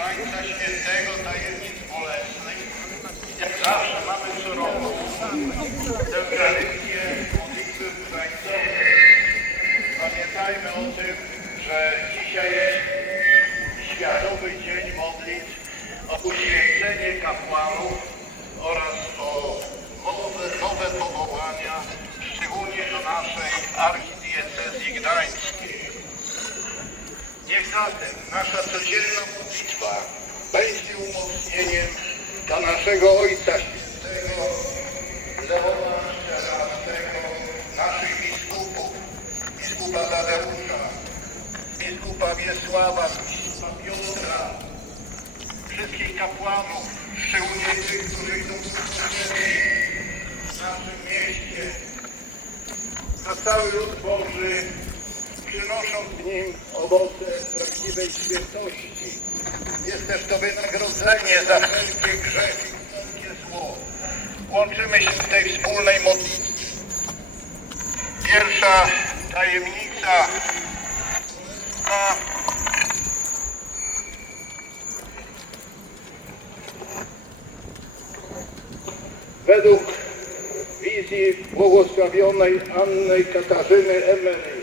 Różańca Świętego Tajemnic Bolesnych. Jak zawsze mamy surową Eucharystię modlitwy różańcowej. Pamiętajmy o tym, że dzisiaj jest Światowy Dzień Modlitw o uświęcenie kapłanów oraz o nowe, nowe powołania, szczególnie do naszej archidiecezji zatem nasza codzienna modlitwa będzie umocnieniem dla naszego Ojca Świętego, Leona XIV, naszych biskupów, biskupa Tadeusza, biskupa Wiesława, biskupa Piotra, wszystkich kapłanów, szczególnie tych, którzy idą w naszym mieście, na cały lud Boży, przynosząc w nim owoce prawdziwej świętości. Jest też to wynagrodzenie za wszelkie grzechy i wszelkie zło. Łączymy się w tej wspólnej modlitwie. Pierwsza tajemnica a według wizji błogosławionej Anny Katarzyny Emery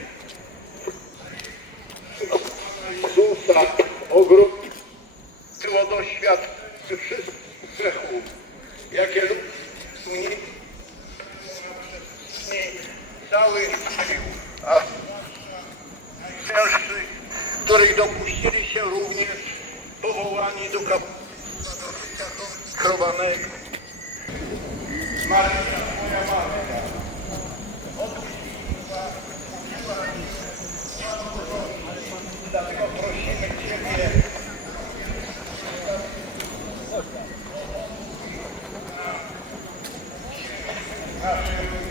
Jezusa ogród było doświadczenie wszystkich grzechów, jakie lud unikł cały żył, a najśmielszych, których dopuścili się również powołani do kapłaństwa krowanego. Maryja, moja matka, naszym